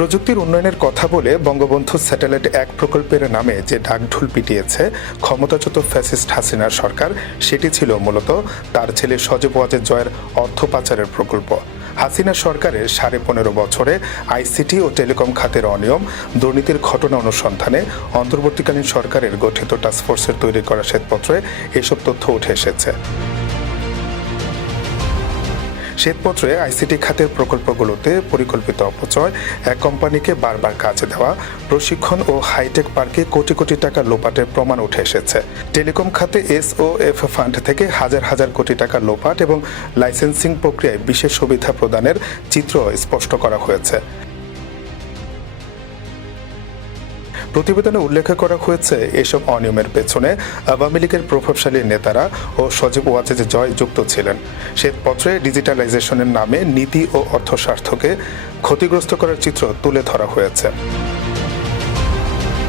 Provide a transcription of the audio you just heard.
প্রযুক্তির উন্নয়নের কথা বলে বঙ্গবন্ধু স্যাটেলাইট এক প্রকল্পের নামে যে ডাকঢোল পিটিয়েছে ক্ষমতাচ্যুত ফ্যাসিস্ট হাসিনার সরকার, সেটি ছিল মূলত তার ছেলে সজীব জয়ের অর্থ পাচারের প্রকল্প। হাসিনা সরকারের সাড়ে পনেরো বছরে আইসিটি ও টেলিকম খাতের অনিয়ম, দুর্নীতির ঘটনা অনুসন্ধানে অন্তর্বর্তীকালীন সরকারের গঠিত টাস্কফোর্সের তৈরি করা শ্বেতপত্রে এসব তথ্য উঠে এসেছে। শ্বেতপত্রে আইসিটি খাতের প্রকল্পগুলোতে পরিকল্পিত অপচয়, এক কোম্পানিকে বারবার কাজে দেওয়া, প্রশিক্ষণ ও হাইটেক পার্কে কোটি কোটি টাকা লোপাটের প্রমাণ উঠে এসেছে। টেলিকম খাতে এস ও এফ ফান্ড থেকে হাজার হাজার কোটি টাকা লোপাট এবং লাইসেন্সিং প্রক্রিয়ায় বিশেষ সুবিধা প্রদানের চিত্র স্পষ্ট করা হয়েছে। প্রতিবেদনে উল্লেখ করা হয়েছে এসব অনিয়মের পেছনে আওয়ামী লীগের প্রভাবশালী নেতারা ও সজীব ওয়াজেজ জয় যুক্ত ছিলেন। শ্বেতপত্রে ডিজিটালাইজেশনের নামে নীতি ও অর্থস্বার্থকে ক্ষতিগ্রস্ত করার চিত্র তুলে ধরা হয়েছে।